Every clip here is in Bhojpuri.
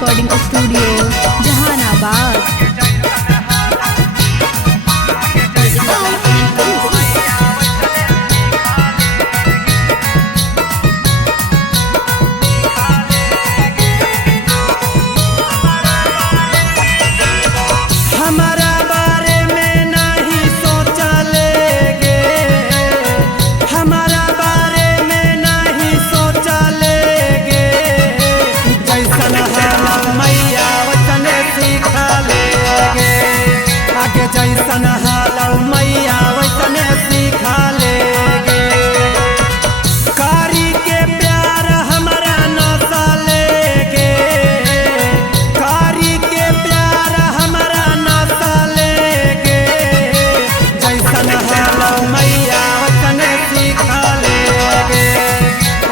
Recording studio Jehanabad. जैसन हालौ मैया वैसने सीखा लेगे, कारी के प्यार हमारा नशा लेगे, कारी के प्यार हमारा नशा लेगे, जैसन हालौ मैया वैसने सीखा लेगे,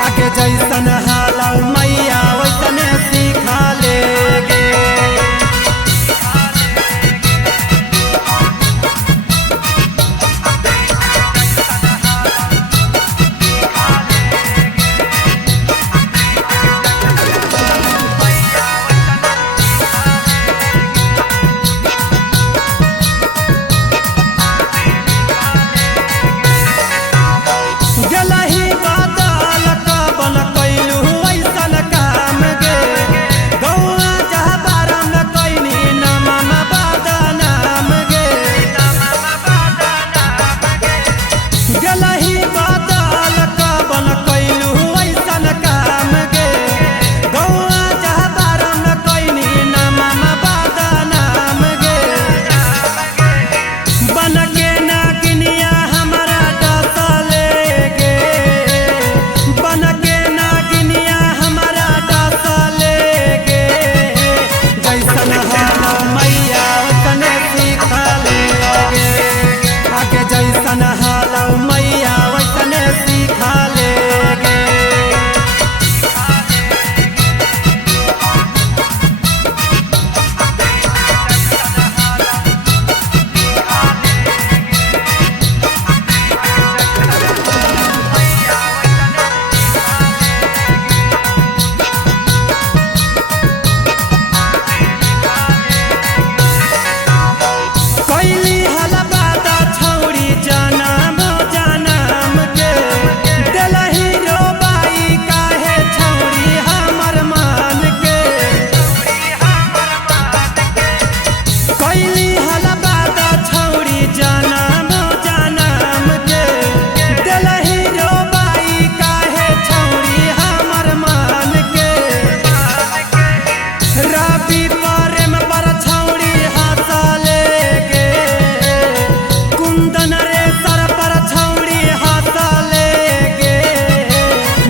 आगे जैसन हालौ मैया वैसने सीखा लेगे। जैसन हालौ मैया वैसने सीखा लेगे,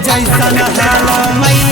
जैसन हालौ मैया